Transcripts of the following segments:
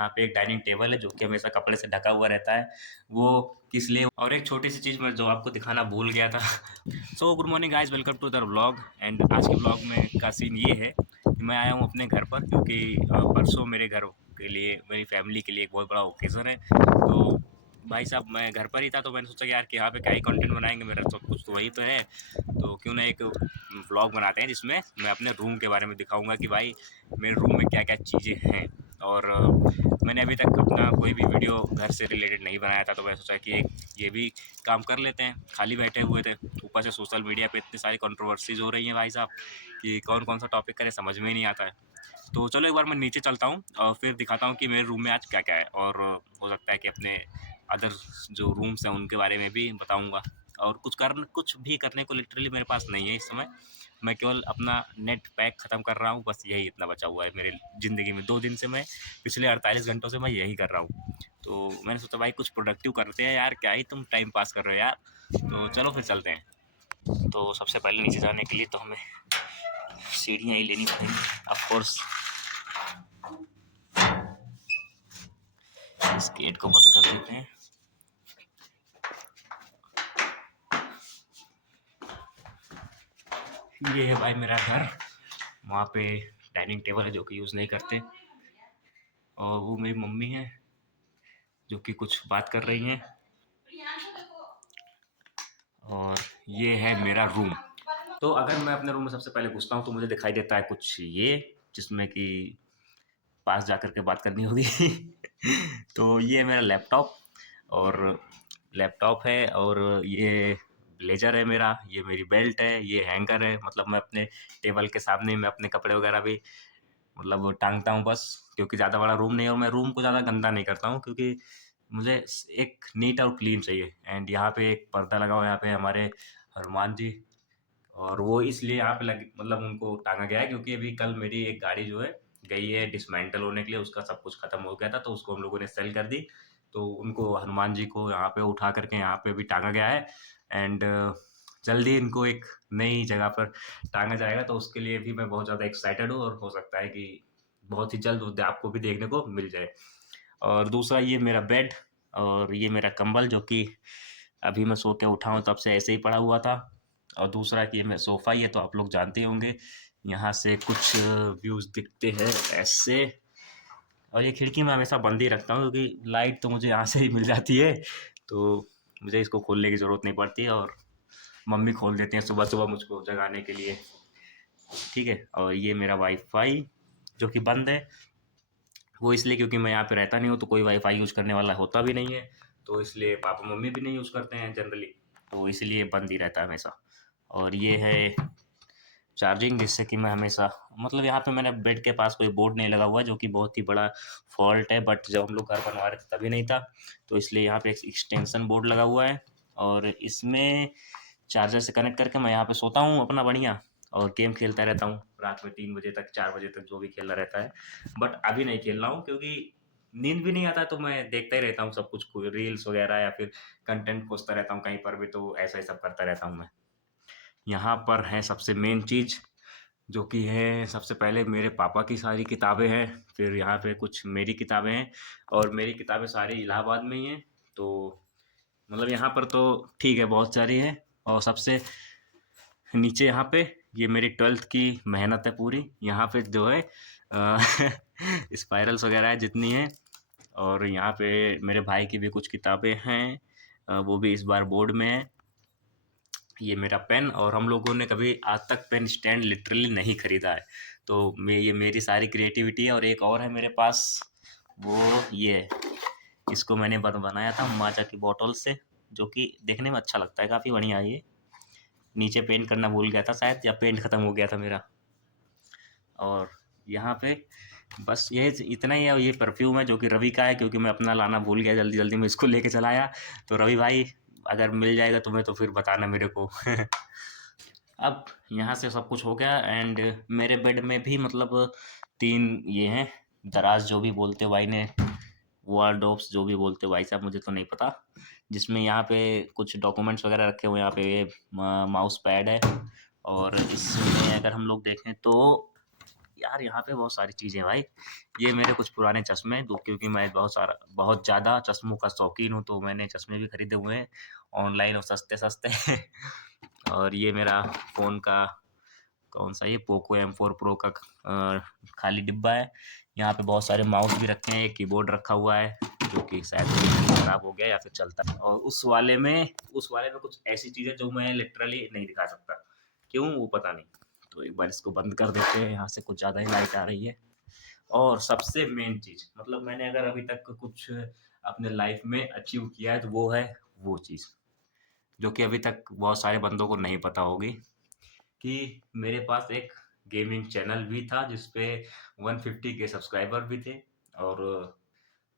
यहाँ पे एक डाइनिंग टेबल है जो कि हमेशा कपड़े से ढका हुआ रहता है। वो किस लिए और एक छोटी सी चीज़ मैं जो आपको दिखाना भूल गया था। So good morning guys, welcome to the vlog. And आज के व्लॉग में का सीन ये है कि मैं आया हूँ अपने घर पर, क्योंकि परसों मेरे घर के लिए, मेरी फैमिली के लिए एक बहुत बड़ा ओकेज़न है। तो भाई साहब मैं घर पर ही था, तो मैंने सोचा कि यार कि यहाँ पे क्या ही कंटेंट बनाएंगे, मेरा सब कुछ तो वही तो है। तो क्यों ना एक व्लॉग बनाते हैं जिसमें मैं अपने रूम के बारे में दिखाऊंगा कि भाई मेरे रूम में क्या क्या चीज़ें हैं। और मैंने अभी तक अपना कोई भी वीडियो घर से रिलेटेड नहीं बनाया था, तो मैं सोचा कि एक ये भी काम कर लेते हैं, खाली बैठे हुए थे। ऊपर से सोशल मीडिया पे इतनी सारी कंट्रोवर्सीज हो रही हैं भाई साहब कि कौन कौन सा टॉपिक करें समझ में ही नहीं आता है। तो चलो एक बार मैं नीचे चलता हूँ और फिर दिखाता हूँ कि मेरे रूम में आज क्या क्या है। और हो सकता है कि अपने अदर जो रूम्स हैं उनके बारे में भी बताऊँगा। और कुछ भी करने को लिटरली मेरे पास नहीं है इस समय। मैं केवल अपना नेट पैक ख़त्म कर रहा हूँ, बस यही इतना बचा हुआ है मेरे ज़िंदगी में। 2 दिन से मैं पिछले 48 घंटों से मैं यही कर रहा हूँ। तो मैंने सोचा भाई कुछ प्रोडक्टिव करते हैं यार, क्या ही तुम टाइम पास कर रहे हो यार। तो चलो फिर चलते हैं। तो सबसे पहले नीचे जाने के लिए तो हमें सीढ़ियाँ ही लेनी पड़ेंगी ऑफ कोर्स। इस गेट को बंद कर देते हैं। ये है भाई मेरा घर। वहाँ पे डाइनिंग टेबल है जो कि यूज़ नहीं करते। और वो मेरी मम्मी है जो कि कुछ बात कर रही हैं। और ये है मेरा रूम। तो अगर मैं अपने रूम में सबसे पहले घुसता हूँ तो मुझे दिखाई देता है कुछ ये, जिसमें कि पास जा कर के बात करनी होगी। तो ये मेरा लैपटॉप और लैपटॉप है, और ये ब्लेजर है मेरा, ये मेरी बेल्ट है, ये हैंगर है। मतलब मैं अपने टेबल के सामने मैं अपने कपड़े वगैरह भी मतलब टांगता हूँ बस, क्योंकि ज़्यादा बड़ा रूम नहीं है और मैं रूम को ज़्यादा गंदा नहीं करता हूँ, क्योंकि मुझे एक नीट और क्लीन चाहिए। एंड यहाँ पे एक पर्दा लगा हुआ है, यहाँ पे हमारे हनुमान जी, और वो इसलिए यहाँ पे लग मतलब उनको टांगा गया है क्योंकि अभी कल मेरी एक गाड़ी जो है गई है डिसमेंटल होने के लिए, उसका सब कुछ खत्म हो गया था, तो उसको हम लोगों ने सेल कर दी। तो उनको हनुमान जी को यहाँ पे उठा करके यहाँ पे भी टांगा गया है। एंड जल्दी इनको एक नई जगह पर टांगा जाएगा, तो उसके लिए भी मैं बहुत ज़्यादा एक्साइटेड हूँ, और हो सकता है कि बहुत ही जल्द आपको भी देखने को मिल जाए। और दूसरा ये मेरा बेड, और ये मेरा कंबल जो कि अभी मैं सो के उठा हूँ तब से ऐसे ही पड़ा हुआ था। और दूसरा कि ये मेरा सोफ़ा ही है, तो आप लोग जानते ही होंगे। यहाँ से कुछ व्यूज़ दिखते हैं ऐसे। और ये खिड़की मैं हमेशा बंद ही रखता हूँ क्योंकि लाइट तो मुझे यहाँ से ही मिल जाती है, तो मुझे इसको खोलने की ज़रूरत नहीं पड़ती है। और मम्मी खोल देती हैं सुबह-सुबह मुझको जगाने के लिए, ठीक है। और ये मेरा वाईफ़ाई जो कि बंद है, वो इसलिए क्योंकि मैं यहाँ पे रहता नहीं हूँ, तो कोई वाईफ़ाई यूज़ करने वाला होता भी नहीं है, तो इसलिए पापा-मम्मी भी नहीं यूज़ करते हैं जनरली, तो इसलिए बंद ही रहता है हमेशा। और ये है चार्जिंग, जिससे कि मैं हमेशा मतलब यहाँ पे मैंने बेड के पास कोई बोर्ड नहीं लगा हुआ है, जो कि बहुत ही बड़ा फ़ॉल्ट है, बट जब हम लोग घर बनवा रहे थे तभी नहीं था, तो इसलिए यहाँ पे एक एक्सटेंशन बोर्ड लगा हुआ है। और इसमें चार्जर से कनेक्ट करके मैं यहाँ पे सोता हूँ अपना बढ़िया, और गेम खेलता रहता हूँ रात में 3 बजे तक, 4 बजे तक, जो भी खेलना रहता है। बट अभी नहीं खेल रहा हूँ क्योंकि नींद भी नहीं आता, तो मैं देखता ही रहता हूँ सब कुछ, कोई रील्स वगैरह या फिर कंटेंट खोजता रहता हूँ कहीं पर भी, तो ऐसा ही सब करता रहता हूँ मैं। यहाँ पर है सबसे मेन चीज़, जो कि है सबसे पहले मेरे पापा की सारी किताबें हैं, फिर यहाँ पे कुछ मेरी किताबें हैं, और मेरी किताबें सारी इलाहाबाद में ही हैं। तो मतलब यहाँ पर तो ठीक है, बहुत सारी है। और सबसे नीचे यहाँ पे ये मेरी 12th की मेहनत है पूरी, यहाँ पे जो है स्पाइरल्स वगैरह है जितनी हैं। और यहाँ पे मेरे भाई की भी कुछ किताबें हैं, वो भी इस बार बोर्ड में है। ये मेरा पेन, और हम लोगों ने कभी आज तक पेन स्टैंड लिटरली नहीं खरीदा है, तो ये मेरी सारी क्रिएटिविटी है। और एक और है मेरे पास, वो ये है, इसको मैंने बनाया था माचा की बॉटल से, जो कि देखने में अच्छा लगता है, काफ़ी बढ़िया है ये। नीचे पेंट करना भूल गया था शायद, या पेंट ख़त्म हो गया था मेरा। और यहाँ पे बस ये इतना ही है। और ये परफ्यूम है जो कि रवि का है, क्योंकि मैं अपना लाना भूल गया, जल्दी जल्दी में इसको लेके चला आया। तो रवि भाई अगर मिल जाएगा तुम्हें तो फिर बताना मेरे को। अब यहाँ से सब कुछ हो गया। एंड मेरे बेड में भी मतलब 3 ये हैं दराज, जो भी बोलते हो भाई ने, वार्डरोब्स जो भी बोलते हो भाई साहब, मुझे तो नहीं पता। जिसमें यहाँ पे कुछ डॉक्यूमेंट्स वगैरह रखे हुए हैं, यहाँ पे ये माउस पैड है। और इसमें अगर हम लोग देखें तो यार यहाँ पे बहुत सारी चीज़ें हैं भाई। ये मेरे कुछ पुराने चश्मे हैं, दो क्योंकि मैं बहुत ज़्यादा चश्मों का शौकीन हूँ, तो मैंने चश्मे भी खरीदे हुए हैं ऑनलाइन और सस्ते-सस्ते। और ये मेरा फ़ोन का कौन-सा ये पोको M4 प्रो का खाली डिब्बा है। यहाँ पे बहुत सारे माउस भी रखे हैं, एक कीबोर्ड रखा हुआ है, जो कि शायद खराब हो गया या फिर चलता है। और उस वाले में कुछ ऐसी चीज़ें जो मैं लिटरली नहीं दिखा सकता। क्यों? वो पता नहीं। तो एक बार इसको बंद कर देते हैं, यहाँ से कुछ ज़्यादा ही लाइट आ रही है। और सबसे मेन चीज़ मतलब मैंने अगर अभी तक कुछ अपने लाइफ़ में अचीव किया है, तो वो है वो चीज़, जो कि अभी तक बहुत सारे बंदों को नहीं पता होगी। कि मेरे पास एक गेमिंग चैनल भी था जिसपे 150 के सब्सक्राइबर भी थे और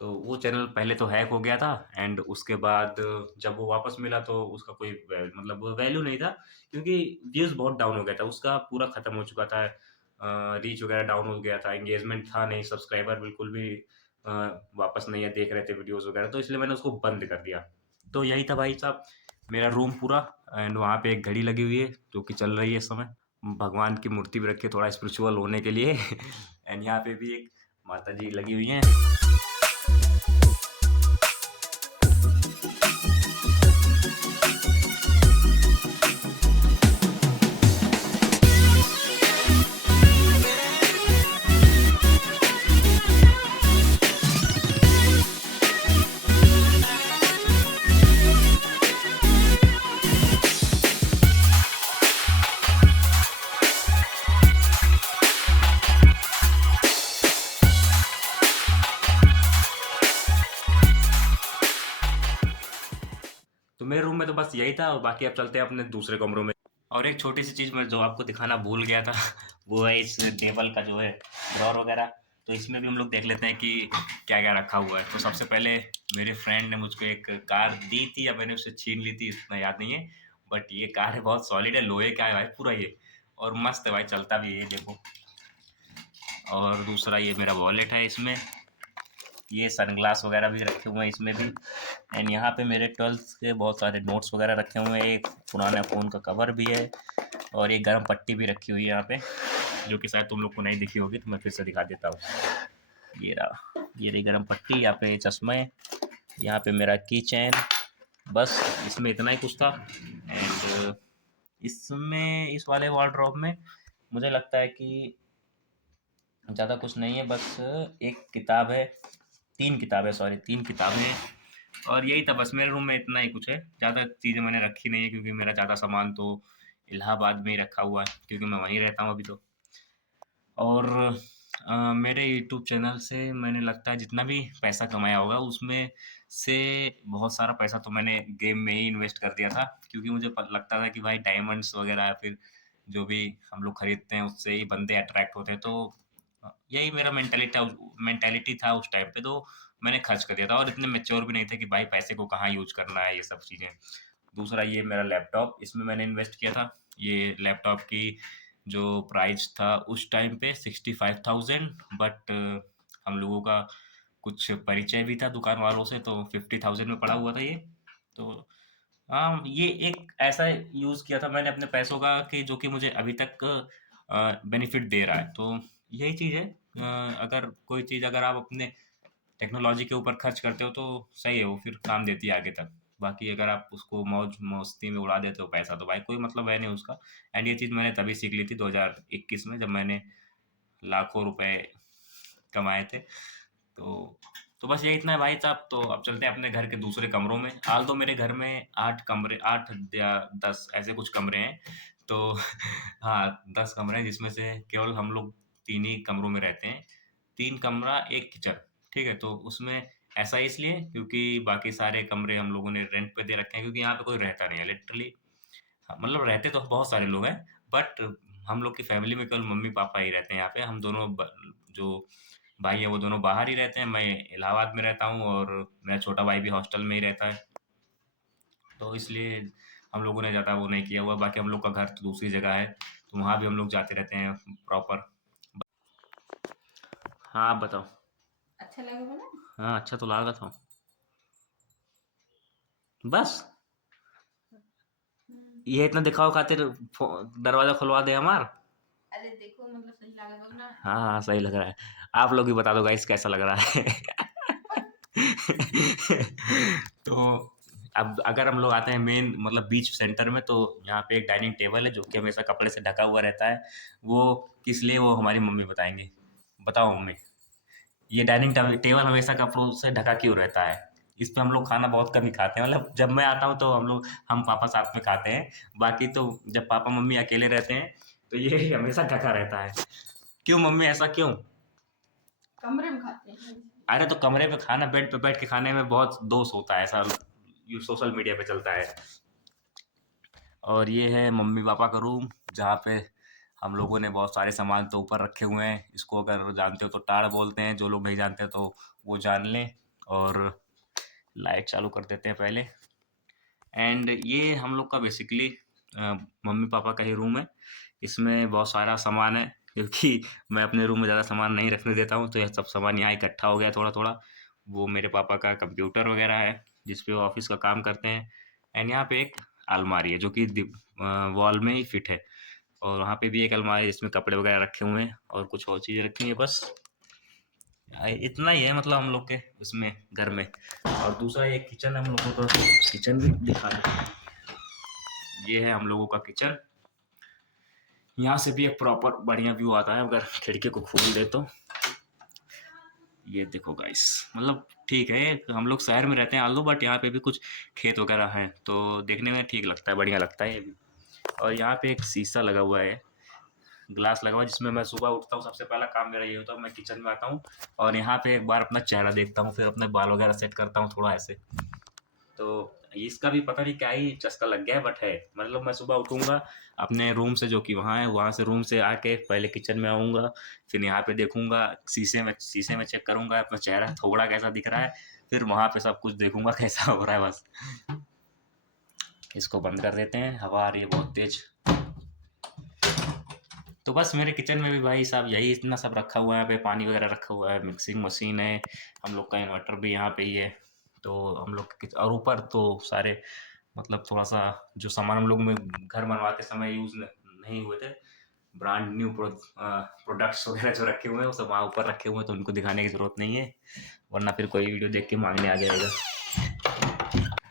तो वो चैनल पहले तो हैक हो गया था एंड उसके बाद जब वो वापस मिला तो उसका कोई मतलब वैल्यू नहीं था क्योंकि व्यूज़ बहुत डाउन हो गया था उसका पूरा खत्म हो चुका था रीच वगैरह डाउन हो गया था एंगेजमेंट था नहीं सब्सक्राइबर बिल्कुल भी अ, वापस नहीं है देख रहे थे वीडियोस वगैरह तो इसलिए मैंने उसको बंद कर दिया तो यही था भाई साहब मेरा रूम पूरा एंड वहाँ पे एक घड़ी लगी हुई है जो कि चल रही है इस समय भगवान की मूर्ति भी रखी है थोड़ा स्पिरिचुअल होने के लिए एंड यहाँ पे भी एक माता जी लगी हुई हैं तो मेरे रूम में तो बस यही था और बाकी अब चलते हैं अपने दूसरे कमरों में और एक छोटी सी चीज़ मैं जो आपको दिखाना भूल गया था वो है इस टेबल का जो है ड्रॉर वगैरह तो इसमें भी हम लोग देख लेते हैं कि क्या क्या रखा हुआ है तो सबसे पहले मेरे फ्रेंड ने मुझको एक कार दी थी या मैंने उससे छीन ली थी इतना याद नहीं है बट ये कार है बहुत सॉलिड है लोहे का है भाई पूरा ये और मस्त है भाई चलता भी है ये देखो और दूसरा ये मेरा वॉलेट है इसमें ये सनग्लास वगैरह भी रखे हुए हैं इसमें भी एंड यहाँ पे मेरे 12th के बहुत सारे नोट्स वगैरह रखे हुए हैं एक पुराना फ़ोन का कवर भी है और एक गर्म पट्टी भी रखी हुई है यहाँ पे जो कि शायद तुम लोग को नहीं दिखी होगी तो मैं फिर से दिखा देता हूँ ये रही गर्म पट्टी यहाँ पे चश्मे यहाँ पे मेरा की चैन बस इसमें इतना ही कुछ था एंड इसमें इस वाले वार्डरोब में मुझे लगता है कि ज़्यादा कुछ नहीं है बस एक किताब है 3 किताबें सॉरी 3 किताबें हैं और यही था बस मेरे रूम में इतना ही कुछ है ज़्यादा चीज़ें मैंने रखी नहीं है क्योंकि मेरा ज़्यादा सामान तो इलाहाबाद में ही रखा हुआ है क्योंकि मैं वहीं रहता हूँ अभी तो और मेरे यूट्यूब चैनल से मैंने लगता है जितना भी पैसा कमाया होगा उसमें से बहुत सारा पैसा तो मैंने गेम में ही इन्वेस्ट कर दिया था क्योंकि मुझे लगता था कि भाई डायमंड्स वगैरह या फिर जो भी हम लोग खरीदते हैं उससे ही बंदे अट्रैक्ट होते हैं तो यही मेरा मेंटालिटी था उस टाइम पे तो मैंने खर्च कर दिया था और इतने मेच्योर भी नहीं थे कि भाई पैसे को कहाँ यूज करना है ये सब चीज़ें दूसरा ये मेरा लैपटॉप इसमें मैंने इन्वेस्ट किया था ये लैपटॉप की जो प्राइस था उस टाइम पे 65,000 बट हम लोगों का कुछ परिचय भी था दुकान वालों से तो 50,000 में पड़ा हुआ था ये तो हाँ ये एक ऐसा यूज़ किया था मैंने अपने पैसों का कि जो कि मुझे अभी तक बेनिफिट दे रहा है तो यही चीज़ है अगर कोई चीज़ अगर आप अपने टेक्नोलॉजी के ऊपर खर्च करते हो तो सही है वो फिर काम देती है आगे तक बाकी अगर आप उसको मौज मस्ती में उड़ा देते हो पैसा तो भाई कोई मतलब है नहीं उसका एंड ये चीज़ मैंने तभी सीख ली थी 2021 में जब मैंने लाखों रुपए कमाए थे तो तो बस ये इतना है भाई साहब तो अब चलते हैं अपने घर के दूसरे कमरों में हाल तो मेरे घर में 8 या 10 ऐसे कुछ कमरे हैं तो हाँ 10 कमरे हैं जिसमें से केवल हम लोग 3 ही कमरों में रहते हैं 3 कमरा 1 किचन ठीक है तो उसमें ऐसा इसलिए क्योंकि बाकी सारे कमरे हम लोगों ने रेंट पे दे रखे हैं क्योंकि यहाँ पे कोई रहता नहीं है लिटरली हाँ, मतलब रहते तो बहुत सारे लोग हैं बट हम लोग की फैमिली में केवल मम्मी पापा ही रहते हैं यहाँ पे हम दोनों जो भाई है वो दोनों बाहर ही रहते हैं मैं इलाहाबाद में रहता हूँ और मेरा छोटा भाई भी हॉस्टल में ही रहता है तो इसलिए हम लोगों ने ज़्यादा वो नहीं किया हुआ बाकी हम लोग का घर तो दूसरी जगह है तो वहाँ भी हम लोग जाते रहते हैं प्रॉपर हाँ आप बताओ अच्छा लगा बोला हाँ अच्छा तो लगा था बस ये इतना दिखाओ खातिर दरवाजा खुलवा दे हमार अरे देखो मतलब सही लागत होगा ना। हाँ, हाँ, सही लग रहा है। आप लोग भी बता दो गाइस कैसा लग रहा है? तो अब अगर हम लोग आते हैं मेन मतलब बीच सेंटर में, तो यहाँ पे एक डाइनिंग टेबल है जो कि हमेशा कपड़े से ढका हुआ रहता है। वो किस लिए, वो हमारी मम्मी बताएँगी। बताओ मम्मी, ये डाइनिंग टेबल हमेशा कपड़ों से ढका क्यों रहता है? इस पे हम लोग खाना बहुत कम ही खाते हैं। मतलब जब मैं आता हूँ तो हम पापा साथ में खाते हैं। बाकी तो जब पापा मम्मी अकेले रहते हैं तो ये हमेशा ढका रहता है। क्यों मम्मी, ऐसा क्यों? कमरे में खाते हैं इसलिए। अरे तो कमरे में खाना, बेड पे बैठ के खाने में बहुत दोष होता है, ऐसा ये सोशल मीडिया पे चलता है। और ये है मम्मी पापा का रूम, जहाँ पे हम लोगों ने बहुत सारे सामान तो ऊपर रखे हुए हैं। इसको अगर जानते हो तो टाड़ बोलते हैं, जो लोग नहीं जानते तो वो जान लें। और लाइट चालू कर देते हैं पहले। एंड ये हम लोग का बेसिकली मम्मी पापा का ही रूम है। इसमें बहुत सारा सामान है, क्योंकि मैं अपने रूम में ज़्यादा सामान नहीं रखने देता हूँ, तो यह सब सामान यहाँ इकट्ठा हो गया थोड़ा थोड़ा। वो मेरे पापा का कंप्यूटर वगैरह है जिस पे वो ऑफिस का काम करते हैं। एंड यहाँ पे एक अलमारी है जो कि वॉल में ही फिट है। और वहाँ पे भी एक अलमारी है जिसमें कपड़े वगैरह रखे हुए हैं और कुछ और चीज़ें रखी हैं बस। इतना ही है मतलब हम लोग के उसमें घर में। और दूसरा ये किचन है, हम लोगों का किचन भी दिखा दें। ये है हम लोगों का किचन। यहाँ से भी एक प्रॉपर बढ़िया व्यू आता है अगर खिड़की को खोल दे तो। ये देखो गाइस, मतलब ठीक है, हम लोग शहर में रहते हैं आल्दो, बट यहाँ पे भी कुछ खेत वगैरह हैं तो देखने में ठीक लगता है, बढ़िया लगता है ये भी। और यहाँ पे एक शीशा लगा हुआ है, ग्लास लगा हुआ है, जिसमें मैं सुबह उठता हूँ सबसे पहला काम मेरा ये होता है, मैं किचन में आता हूँ और यहाँ पे एक बार अपना चेहरा देखता हूँ, फिर अपने बाल वगैरह सेट करता हूँ थोड़ा ऐसे। तो इसका भी पता नहीं क्या ही चस्का लग गया है, बट है मतलब मैं सुबह उठूंगा अपने रूम से, जो कि वहाँ है, वहाँ से रूम से आके पहले किचन में आऊँगा, फिर यहाँ पे देखूंगा शीशे में चेक करूंगा अपना चेहरा थोड़ा कैसा दिख रहा है, फिर वहाँ पे सब कुछ देखूंगा कैसा हो रहा है बस। इसको बंद कर देते हैं, हवा आ रही है बहुत तेज। तो बस मेरे किचन में भी भाई साहब यही इतना सब रखा हुआ है। यहाँ पे पानी वगैरह रखा हुआ है, मिक्सिंग मशीन है, हम लोग का इन्वर्टर भी यहाँ पे ही है। तो हम लोग और ऊपर तो सारे मतलब थोड़ा सा जो सामान हम लोग में घर बनवाते समय यूज नहीं हुए थे, ब्रांड न्यू प्रोडक्ट्स वगैरह जो रखे हुए हैं वो सब वहाँ ऊपर रखे हुए हैं, तो उनको दिखाने की जरूरत नहीं है, वरना फिर कोई वीडियो देख के मांगने आ जाएगा।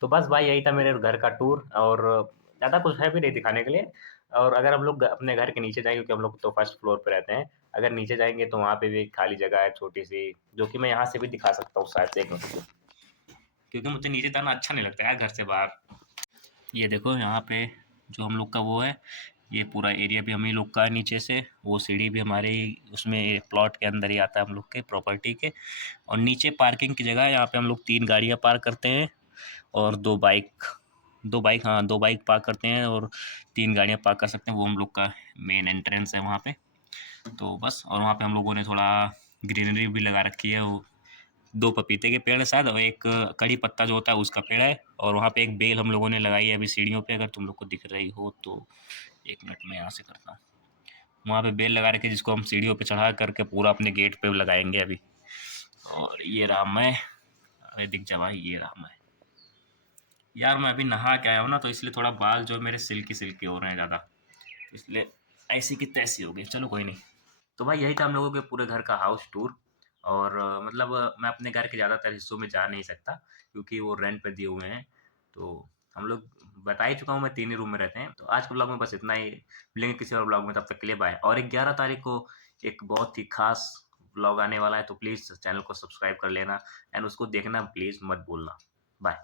तो बस भाई यही था मेरे घर का टूर, और ज़्यादा कुछ है भी नहीं दिखाने के लिए। और अगर हम लोग अपने घर के नीचे जाएंगे, क्योंकि हम लोग तो फर्स्ट फ्लोर पे रहते हैं, अगर नीचे जाएंगे तो वहाँ पे भी एक खाली जगह है छोटी सी, जो कि मैं यहाँ से भी दिखा सकता हूँ शायद से एक मिनट, क्योंकि मुझे नीचे जाना अच्छा नहीं लगता है घर से बाहर। ये देखो यहाँ पे जो हम लोग का वो है, ये पूरा एरिया भी हम ही लोग का है नीचे से, वो सीढ़ी भी हमारे ही उसमें प्लॉट के अंदर ही आता है हम लोग के प्रॉपर्टी के। और नीचे पार्किंग की जगह है, यहाँ पे हम लोग 3 गाड़ियाँ पार्क करते हैं और 2 बाइक, हाँ 2 बाइक पार्क करते हैं और 3 गाड़ियाँ पार्क कर सकते हैं। वो हम लोग का मेन एंट्रेंस है वहाँ पे। तो बस, और वहाँ पे हम लोगों ने थोड़ा ग्रीनरी भी लगा रखी है, वो 2 पपीते के पेड़ है शायद, और एक कड़ी पत्ता जो होता है उसका पेड़ है, और वहाँ पे एक बेल हम लोगों ने लगाई है अभी सीढ़ियों पे, अगर तुम लोग को दिख रही हो तो। 1 मिनट में यहाँ से करता हूँ। वहाँ पे बेल लगा रखे जिसको हम सीढ़ियों पे चढ़ा करके पूरा अपने गेट पे लगाएंगे अभी। और ये रहा मैं, अरे दिख जा भाई, ये रहा मैं। यार मैं अभी नहा के आया हूँ ना, तो इसलिए थोड़ा बाल जो मेरे सिल्की सिल्की हो रहे हैं ज़्यादा, इसलिए ऐसी की तैसी हो गई। चलो कोई नहीं। तो भाई यही था हम लोगों के पूरे घर का हाउस टूर। और मतलब मैं अपने घर के ज़्यादातर हिस्सों में जा नहीं सकता, क्योंकि वो रेंट पे दिए हुए हैं। तो हम लोग बता ही चुका हूँ, मैं 3 ही रूम में रहते हैं। तो आज के ब्लॉग में बस इतना ही, मिलेंगे किसी और ब्लॉग में, तब तक के लिए बाय। और 11 तारीख को एक बहुत ही खास ब्लॉग आने वाला है, तो प्लीज़ चैनल को सब्सक्राइब कर लेना एंड उसको देखना प्लीज़ मत भूलना। बाय।